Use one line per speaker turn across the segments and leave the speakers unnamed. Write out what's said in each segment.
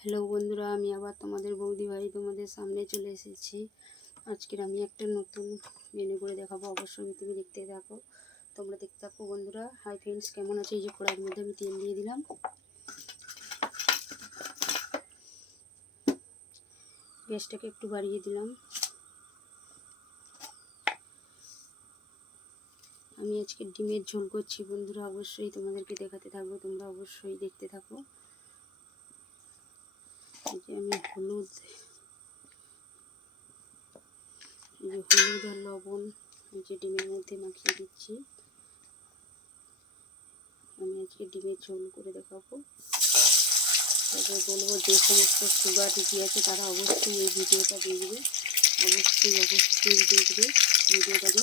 Hello বন্ধুরা, আমি আবার তোমাদের বৌদি ভাই তোমাদের সামনে চলে এসেছি। আজকের আমি একটা নতুন মেনু করে দেখাবো। অবশ্যই তুমি দেখতে থাকো। তোমরা দেখতে থাকো বন্ধুরা। হাই ফ্রেন্ডস কেমন আছে? এই যে কড়াইয়ের মধ্যে আমি তেল দিয়ে দিলাম। গ্যাসটাকে একটু বাড়িয়ে দিলাম। আমি আজকে ডিমের ঝোল করছি বন্ধুরা। অবশ্যই তোমাদেরকে দেখাতে থাকব। তোমরা অবশ্যই দেখতে থাকো। যে আমি হলুদ যে হলুদ আর লবণ যে ডিমের মধ্যে মাখিয়ে দিচ্ছি। আমি আজকে ডিমের ঝোল করে দেখাবো। তবে বলব যে সমস্ত সুগার রুগী আছে তারা অবশ্যই এই ভিডিওটা দেখবে। অবশ্যই অবশ্যই দেখবে। ভিডিওটা ভিডিওটাকে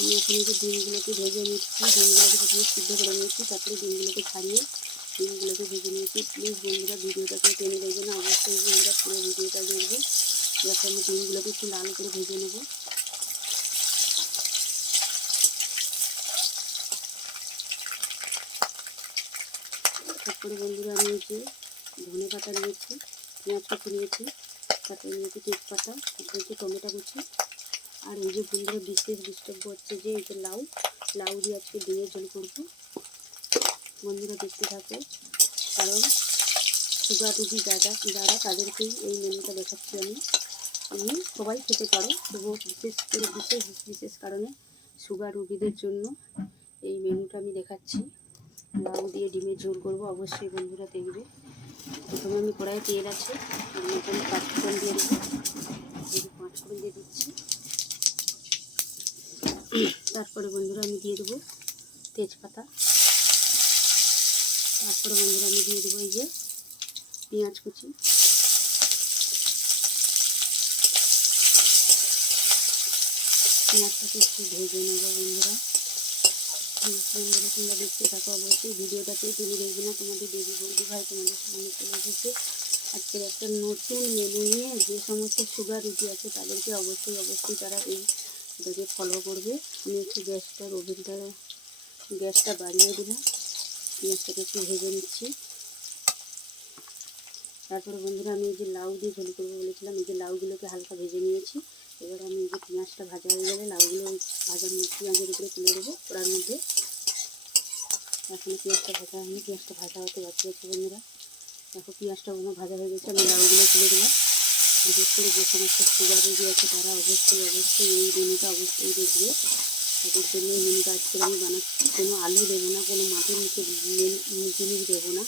আমি এখন যে ডিমগুলোকে ভেজে নিচ্ছি, ডিমগুলোকে প্রথমে সিদ্ধ করে নিয়েছি, তারপরে ডিমগুলোকে ছাড়িয়ে ডিমগুলোকে ভেজে নিয়েছি। প্লিজ বন্ধুরা ভিডিওটাকে টেনে দেখবে না, অবশ্যই বন্ধুরা পুরো ভিডিওটা দেখবে। যাতে আমি ডিমগুলোকে একটু লাল করে ভেজে নেব। তারপরে বন্ধুরা আমি যে ধনে পাতা নিয়েছি, পেঁয়াজ কুচি নিয়েছি, তারপরে নিয়েছি তেজপাতা, তারপরে টমেটো কুচি। আর এই যে বন্ধুরা বিশেষ ডিস্টার্ব হচ্ছে যে এই যে লাউ লাউ দিয়ে আজকে ডিমের জল করব। বন্ধুরা দেখতে থাকো। কারণ সুগার রুগী যারা যারা তাদেরকেই এই মেনুটা দেখাচ্ছি আমি। আমি সবাই খেতে পারো, তবুও বিশেষ করে বিশেষ বিশেষ কারণে সুগার রুগীদের জন্য এই মেনুটা আমি দেখাচ্ছি। লাউ দিয়ে ডিমের ঝোল করব, অবশ্যই বন্ধুরা দেখবে। প্রথমে আমি কড়াইয়ে তেল আছে মতন পাঁচফোড়ন দিয়ে দেবো। পাঁচফোড়ন দিয়ে দিচ্ছি। তারপরে বন্ধুরা আমি দিয়ে দেবো তেজপাতা। তারপরে বন্ধুরা আমি দিয়ে দেবো এই যে পেঁয়াজ কুচি। পেঁয়াজটাকে একটু ভেজে নেব বন্ধুরা। বন্ধুরা, তোমরা দেখতে থাকো অবশ্যই ভিডিওটাকে তুমি দেখবে না, তোমাদের দেবী বৌদি ভাই তোমাদের সামনে চলে এসেছে। আজকের একটা নতুন মেনু নিয়ে যে সমস্ত সুগার রুটি আছে তাদেরকে অবশ্যই অবশ্যই তারা এই এটাকে ফলো করবে। আমি একটু গ্যাসটার ওভেনটা গ্যাসটা বাড়িয়ে দিলাম। পেঁয়াজটাকে একটু ভেজে নিচ্ছি। তারপরে বন্ধুরা, আমি এই যে লাউ দিয়ে ঝোল করব বলেছিলাম, এই যে লাউগুলোকে হালকা ভেজে নিয়েছি। এবার আমি এই যে পেঁয়াজটা ভাজা হয়ে গেলে লাউগুলো ভাজার পেঁয়াজের উপরে তুলে দেবো ওড়ার মধ্যে। এখন পেঁয়াজটা ভাজা হয়নি, পেঁয়াজটা ভাজা হতে বাকি আছে বন্ধুরা। দেখো পেঁয়াজটা ভাজা হয়ে গেছে, আমি লাউগুলো তুলে দিলাম। বিশেষ করে যে সমস্ত রোগী আছে তারা অবশ্যই অবশ্যই এই মেনুটা অবশ্যই দেখবে। তাদের জন্য এই মেনুটা আজকে আমি বানাচ্ছি, কোনো আলু দেবো না, কোনো মাটির নিচে জিনিস দেবো না।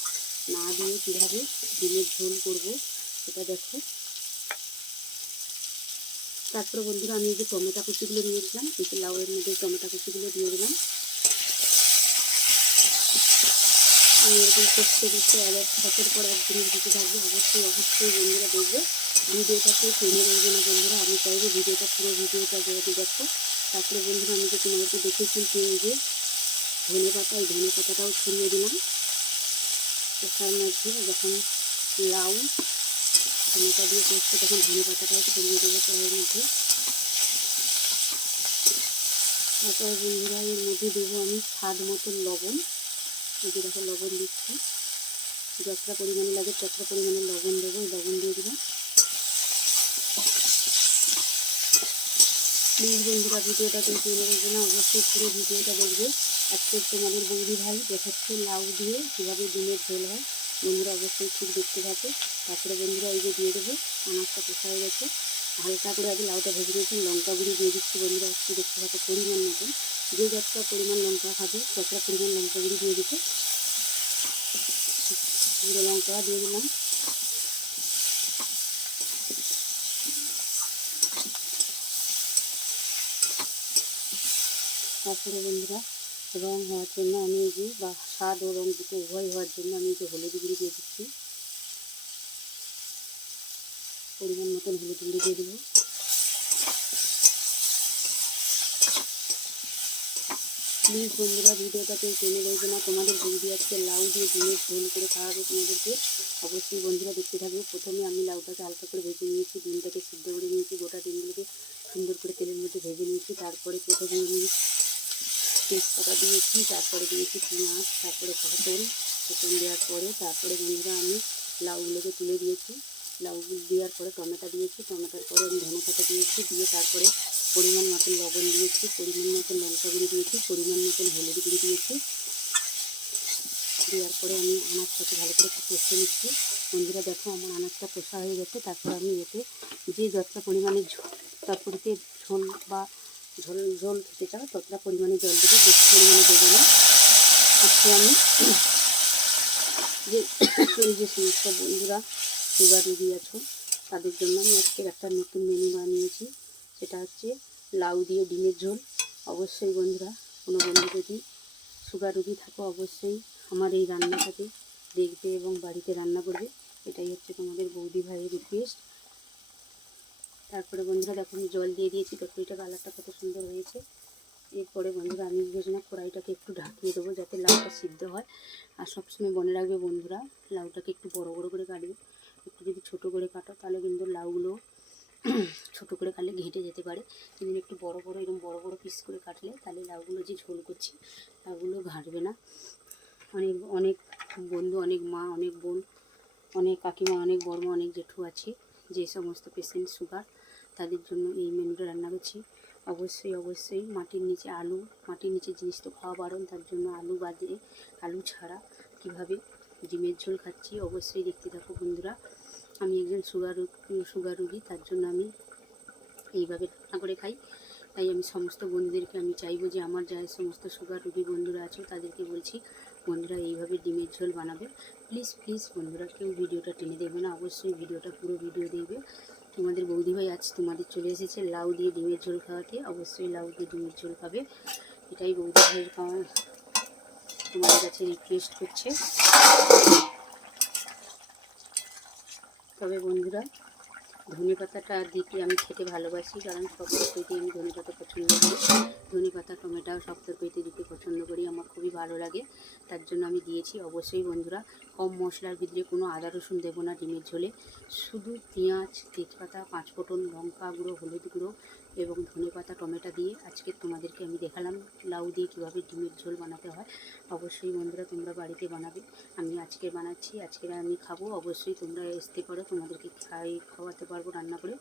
না দিয়ে কীভাবে ডিমের ঝোল করব সেটা দেখো। তারপরে বন্ধুরা আমি যে টমেটো কুচিগুলো নিয়েছিলাম, এই লাউয়ের মধ্যে টমেটো কুচিগুলো দিয়ে দিলাম। আমি এরকম করতে করতে এক এক পর এক জিনিস দিতে থাকব, অবশ্যই অবশ্যই বন্ধুরা দেখবে। ভিডিওটাকে টেনে রইবে না বন্ধুরা। আমি চাইব ভিডিওটা পুরো ভিডিওটা যেহেতু দেখো, তারপরে বন্ধুরা আমি যে তোমাদেরকে দেখেছি এই যে ধনে পাতা, এই ধনে পাতাটাও ছড়িয়ে দিলাম। কষার মধ্যে যখন লাউ ধনেটা দিয়ে কষতে তখন ধনে পাতাটাও ছড়িয়ে দেবো কড়াইয়ের মধ্যে। তারপরে বন্ধুরা এর মধ্যে দেবো আমি স্বাদ মতন লবণ। এই যে দেখো লবণ দিচ্ছি। যতটা পরিমাণে লাগে ততটা পরিমাণে লবণ দেবো। লবণ দিয়ে দিলাম। প্লিজ বন্ধুরা, ভিডিওটা কিন্তু এনে না। অবশ্যই পুরো ভিডিওটা দেখবে। আজকে তোমাদের বৌদি ভাই দেখাচ্ছে লাউ দিয়ে কীভাবে ডিমের ঝোল হয়। বন্ধুরা, অবশ্যই ঠিক দেখতে থাকে। তারপরে বন্ধুরা, এই যে দিয়ে দেবো আমারটা কষা হয়ে গেছে। হালকা করে আগে লাউটা ভেজে নিয়েছি, লঙ্কা গুঁড়ি দিয়ে দিচ্ছি বন্ধুরা, একটু দেখতে থাকো পরিমাণ মতন। যে যতটা পরিমাণ লঙ্কা খাবে, ততটা পরিমাণ লঙ্কা গুঁড়ি দিয়ে দিতে। পুরো লঙ্কা দিয়ে দিলাম। তারপরে বন্ধুরা। রং হওয়ার জন্য আমি এই যে, বা স্বাদ ও রং দুটো উভয় হওয়ার জন্য আমি যে হলুদ গুঁড়ি দিয়ে দিচ্ছি। পরিমাণ মতন হলুদ গুঁড়ি দিয়ে দেবো। প্লিজ বন্ধুরা ভিডিওটাকে টেনে রয়েছে না। তোমাদের বৌদি আজকে লাউ দিয়ে ডিমের ঝোল করে খাওয়াবে তোমাদেরকে। অবশ্যই বন্ধুরা দেখতে থাকবে। প্রথমে আমি লাউটাকে হালকা করে ভেজে নিয়েছি, ডিমটাকে সিদ্ধ করে নিয়েছি, গোটা ডিমগুলোকে সুন্দর করে তেলের মধ্যে ভেজে নিয়েছি। তারপরে প্রথমে আমি তেজপাতা দিয়েছি, তারপরে দিয়েছি পেঁয়াজ তারপরে পটল পটল দেওয়ার পরে, তারপরে বন্ধুরা আমি লাউগুলোকে তুলে দিয়েছি। লাউগুলো দেওয়ার পরে টমেটো দিয়েছি, টমেটোর পরে আমি ধনে পাতা দিয়েছি, দিয়ে তারপরে পরিমাণ মতন লবণ দিয়েছি, পরিমাণ মতন লঙ্কা গুঁড়ি দিয়েছি, পরিমাণ মতন হলুদ গুঁড়ি দিয়েছি। দেওয়ার পরে আমি আনাজটাকে ভালো করে কষে নিচ্ছি। বন্ধুরা দেখো আমার আনাজটা কষা হয়ে গেছে, তারপর আমি এতে যে যতটা পরিমাণে তরকারিতে ঝোল বা ঝোল ঝোল খেতে চাও, ততটা পরিমাণে জল দেবে, বেশি পরিমাণে দেবো না। আজকে আমি যে যে সমস্ত বন্ধুরা সুগার রুগী আছো, তাদের জন্য আমি আজকে একটা নতুন মেনু বানিয়েছি। সেটা হচ্ছে লাউ দিয়ে ডিমের ঝোল। অবশ্যই বন্ধুরা, কোনো বন্ধু যদি সুগার রুগী থাকো, অবশ্যই আমার এই রান্নাটাকে দেখবে এবং বাড়িতে রান্না করবে। এটাই হচ্ছে তোমাদের বৌদি ভাইয়ের রিকোয়েস্ট তারপরে বন্ধুরা দেখো আমি জল দিয়ে দিয়েছি তরকারিটা কালারটা কত সুন্দর হয়েছে। এরপরে বন্ধুরা আমি ভেবেছিলাম কড়াইটাকে একটু ঢাকিয়ে দেবো যাতে লাউটা সিদ্ধ হয়। আর সবসময় মনে রাখবে বন্ধুরা, লাউটাকে একটু বড় বড় করে কাটবে। একটু যদি ছোটো করে কাটো, তাহলে কিন্তু লাউগুলো ছোটো করে কাটলে ঘেঁটে যেতে পারে। কিন্তু একটু বড় বড়, এরকম বড় বড় পিস করে কাটলে তাহলে লাউগুলো যে ঝোল করছি, লাউগুলো ঘাঁটবে না। অনেক অনেক বন্ধু, অনেক মা, অনেক বোন, অনেক কাকিমা, অনেক বড়মা, অনেক জেঠু আছে। যে সমস্ত পেশেন্ট সুগার তাদের জন্য এই মেনুটা রান্না করছি। অবশ্যই অবশ্যই মাটির নিচে আলু, মাটির নিচে জিনিস তো খাওয়া বারণ, তার জন্য আলু বাদে আলু ছাড়া কীভাবে ডিমের ঝোল খাচ্ছি অবশ্যই দেখতে থাকো বন্ধুরা। আমি একজন সুগার সুগার রুগী, তার জন্য আমি এইভাবে রান্না করে খাই। তাই আমি সমস্ত বন্ধুদেরকে আমি চাইব যে আমার যা সমস্ত সুগার রুগী বন্ধুরা আছে, তাদেরকে বলছি বন্ধুরা এইভাবে ডিমের ঝোল বানাবে। প্লিজ প্লিজ বন্ধুরা কেউ ভিডিওটা টেনে দেবে না, অবশ্যই ভিডিওটা পুরো ভিডিও দেখবে। তোমাদের বৌদিভাই আজ তোমাদের চলে এসেছে লাউ দিয়ে ডিমের ঝোল খাওয়াতে, অবশ্যই লাউ দিয়ে ডিমের ঝোল খাবে। এটাই বৌদিভাইয়ের তোমাদের কাছে রিকোয়েস্ট করছে। তবে বন্ধুরা ধনে পাতাটা দিতে আমি খেতে ভালোবাসি, কারণ সব তরকারিতে আমি ধনে পাতা পছন্দ করি। ধনে পাতা টমেটো সব তরকারিতে দিতে পছন্দ করি, আমার খুবই ভালো লাগে। তার জন্য আমি দিয়েছি, অবশ্যই বন্ধুরা, কম মশলার ভিতরে কোনো আদা, রসুন দেবো না ডিমের ঝোলে। শুধু পেঁয়াজ, তেজপাতা পাঁচফোড়ন লঙ্কা গুঁড়ো, হলুদ গুঁড়ো এবং ধনে পাতা, টমেটো দিয়ে আজকে তোমাদেরকে আমি দেখালাম লাউ দিয়ে কীভাবে ডিমের ঝোল বানাতে হয়। অবশ্যই বন্ধুরা তোমরা বাড়িতে বানাবে। আমি আজকে বানাচ্ছি, আজকে আমি খাব। অবশ্যই তোমরা আসতে পারো, তোমাদেরকে খাই, খাওয়াতে পারব রান্না করে।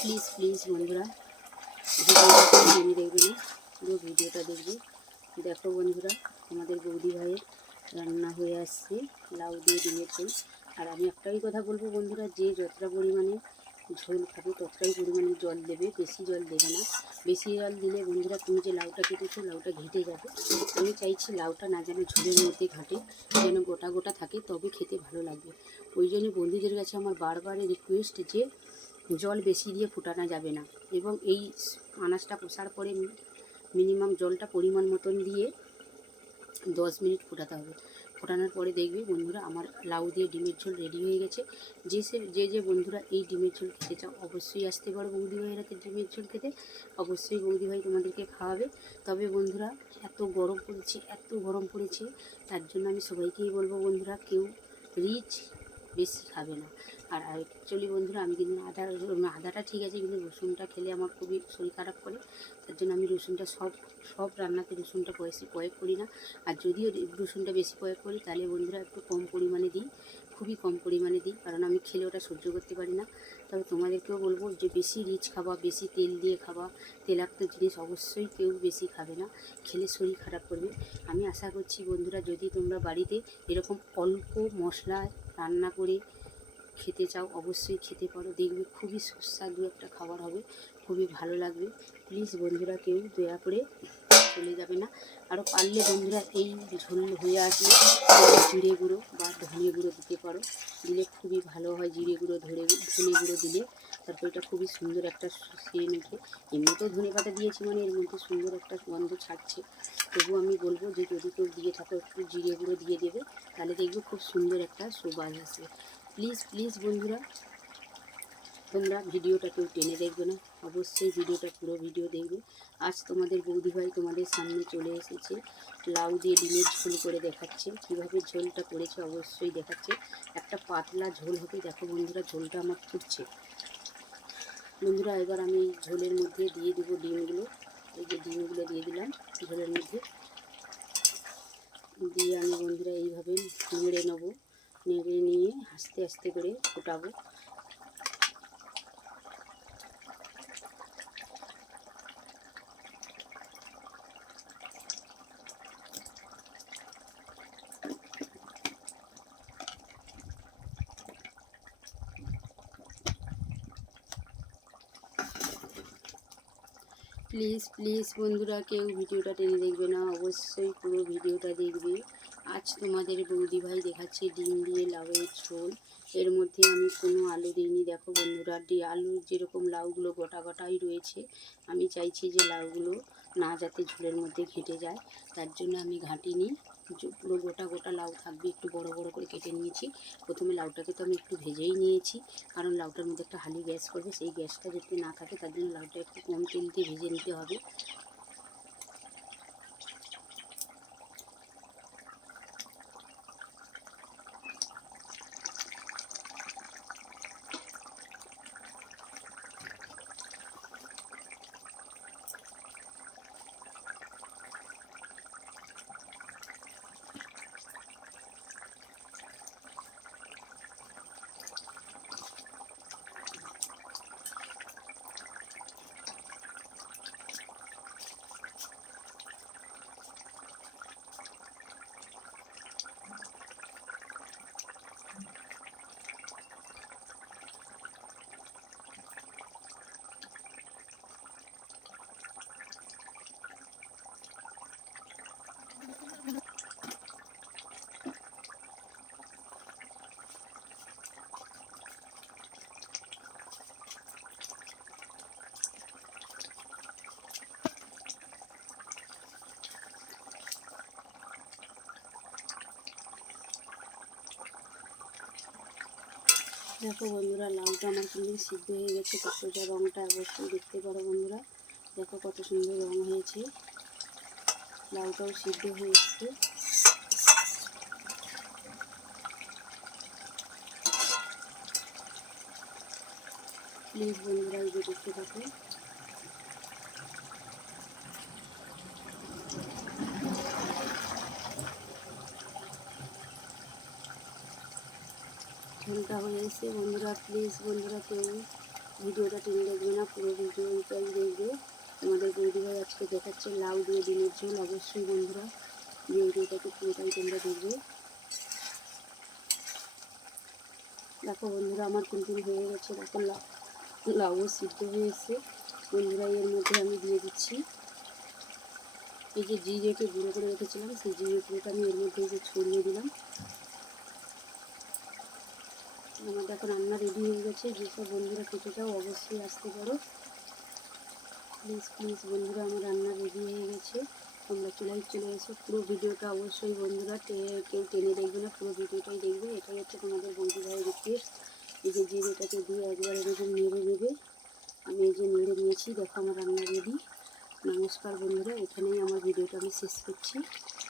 প্লিজ প্লিজ বন্ধুরা, ভিডিওটা জেনে দেখবে পুরো ভিডিওটা দেখবে। দেখো বন্ধুরা আমাদের বৌদি ভাইয়ের রান্না হয়ে আসছে, লাউ দিয়ে ডিমের ঝোল। আর আমি একটাই কথা বলব বন্ধুরা, যে যতটা পরিমাণে ঝোল খাবে ততটাই পরিমাণে জল দেবে, বেশি জল দেবে না। বেশি জল দিলে বন্ধুরা, তুমি যে লাউটা কেটেছো, লাউটা ঘেটে যাবে। আমি চাইছি লাউটা না যেন ঝোলের মধ্যে ঘাটে, যেন গোটা গোটা থাকে, তবে খেতে ভালো লাগবে। ওই জন্য বন্ধুদের কাছে আমার বারবার রিকোয়েস্ট যে, জল বেশি দিয়ে ফোটানো যাবে না। এবং এই আনাজটা কষার পরে মিনিমাম জলটা পরিমাণ মতন দিয়ে দশ মিনিট ফোটাতে হবে। ফোটানোর পরে দেখবে বন্ধুরা আমার লাউ দিয়ে ডিমের ঝোল রেডি হয়ে গেছে। যে সে, যে যে বন্ধুরা এই ডিমের ঝোল খেতে চাও, অবশ্যই আসতে পারো বৌদি ভাইয়ের হাতে ডিমের ঝোল খেতে। অবশ্যই বৌদি ভাই তোমাদেরকে খাওয়াবে। তবে বন্ধুরা এত গরম পড়েছে, এত গরম পড়েছে, তার জন্য আমি সবাইকেই বলব বন্ধুরা, কেউ রিচ বেশি খাবে না। আর অ্যাকচুয়ালি বন্ধুরা, আমি কিন্তু আদা, আদাটা ঠিক আছে, কিন্তু রসুনটা খেলে আমার খুবই শরীর খারাপ করে। তার জন্য আমি রসুনটা সব সব রান্নাতে রসুনটা বেশি প্রয়োগ করি না। আর যদিও রসুনটা বেশি প্রয়োগ করি, তাহলে বন্ধুরা একটু কম পরিমাণে দিই, খুবই কম পরিমাণে দিই, কারণ আমি খেলে ওটা সহ্য করতে পারি না। তবে তোমাদেরকেও বলব যে বেশি রিচ খাওয়া বেশি তেল দিয়ে খাওয়া তেলাক্ত জিনিস অবশ্যই কেউ বেশি খাবে না, খেলে শরীর খারাপ করবে। আমি আশা করছি বন্ধুরা, যদি তোমরা বাড়িতে এরকম অল্প মশলায় রান্না করে খেতে চাও, অবশ্যই খেতে পারো। দেখবে খুবই সুস্বাদু একটা খাবার হবে, খুবই ভালো লাগবে। প্লিজ বন্ধুরা, কেউ দয়া করে চলে যাবে না। আরও পারলে বন্ধুরা এই ঝোল হয়ে আসলে জিরে গুঁড়ো বা ধনে গুঁড়ো দিতে পারো। দিলে খুবই ভালো হয় জিরে গুঁড়ো ধরে ধনে গুঁড়ো দিলে। তারপর এটা খুবই সুন্দর একটা সেন ওঠে এমনিতেও ধনে পাতা দিয়েছি মানে এর মধ্যে সুন্দর একটা গন্ধ ছাড়ছে। তবু আমি বলব যে যদি কেউ দিয়ে থাকো একটু জিরে গুঁড়ো দিয়ে দেবে, তাহলে দেখবে খুব সুন্দর একটা সুবাস আসবে। প্লিজ প্লিজ বন্ধুরা, তোমরা ভিডিওটা কেউ টেনে দেখবে না। অবশ্যই ভিডিওটা পুরো ভিডিও দেখবে। আজ তোমাদের বৌদিভাই তোমাদের সামনে চলে এসেছে। লাউ দিয়ে ডিমের ঝোল করে দেখাচ্ছে। কীভাবে ঝোলটা করেছে অবশ্যই দেখাচ্ছে। একটা পাতলা ঝোল হবে দেখো বন্ধুরা, ঝোলটা আমার ফুটছে। বন্ধুরা, এবার আমি ঝোলের মধ্যে দিয়ে দেবো ডিমগুলো। এই যে ডিমগুলো দিয়ে দিলাম ঝোলের মধ্যে। দিয়ে আমি বন্ধুরা, এইভাবে নেড়ে নেব। নেড়ে নিয়ে আস্তে আস্তে করে ফোটাবো। প্লিজ প্লিজ বন্ধুরা, কেউ ভিডিওটা টেনে দেখবে না, অবশ্যই পুরো ভিডিওটা দেখবে। আজ তোমাদের বৌদি ভাই দেখাচ্ছে ডিম দিয়ে লাউয়ের ঝোল। এর মধ্যে আমি কোনো আলু দিইনি। দেখো বন্ধুরা, ডি আলু যেরকম লাউগুলো গোটা গোটাই রয়েছে, আমি চাইছি যে লাউগুলো না যাতে ঝোলের মধ্যে ঘেঁটে যায়, তার জন্য আমি ঘাঁটিনি। পুরো গোটা গোটা লাউ থাকবে, একটু বড় বড় করে কেটে নিয়েছি। প্রথমে লাউটাকে তো আমি একটু ভেজেই নিয়েছি, কারণ লাউটার মধ্যে একটা হালি গ্যাস করবে, সেই গ্যাসটা যদি না থাকে, তার জন্য লাউটা একটু কম তেল দিয়ে ভেজে নিতে হবে। দেখো বন্ধুরা, লাউটা আমার কিন্তু সিদ্ধ হয়ে গেছে কতটা রঙটা অবশ্যই দেখতে পারো বন্ধুরা। দেখো কত সুন্দর রঙ হয়েছে। লাউটাও সিদ্ধ হয়ে এসছে প্লিজ বন্ধুরা, এই যে দেখতে থাকো। ঝোলটা হয়ে এসে বন্ধুরা প্লিজ বন্ধুরা, কেউ ভিডিওটা টেনে দেখবে না, পুরো ভিডিওটাই দেখবে। আমাদের বৌদিভাই আজকে দেখাচ্ছে লাউ দিয়ে ডিমের ঝোল। অবশ্যই বন্ধুরা, ভিডিওটাকে পুরোটাই তোমরা দেখবে। দেখো বন্ধুরা, আমার কিন্তু হয়ে গেছে। দেখো লাউ সিদ্ধ হয়ে এসে বন্ধুরা, এর মধ্যে আমি দিয়ে দিচ্ছি। এই যে জিরেকে গুঁড়ো করে রেখেছিলাম, সেই জিরে গুঁড়োটা আমি এর মধ্যে যে ছড়িয়ে দিলাম। আমার দেখো রান্না রেডি হয়ে গেছে যেসব বন্ধুরা খেতে চাও অবশ্যই আসতে পারো। প্লিজ প্লিজ বন্ধুরা, আমার রান্না রেডি হয়ে গেছে। তোমরা চলেই চলে এসো। পুরো ভিডিওটা অবশ্যই বন্ধুরা কেউ টেনে দেখবে না, পুরো ভিডিওটাই দেখবে। এটাই হচ্ছে তোমাদের বন্ধু ভাইয়ের রিকোয়েস্ট এই যে জিরেটাকে দিয়ে একবার এরকম নেড়ে নেবে, আমি এই যে নেড়ে নিয়েছি। দেখো আমার রান্না রেডি নমস্কার বন্ধুরা, এখানেই আমার ভিডিওটা আমি শেষ করছি।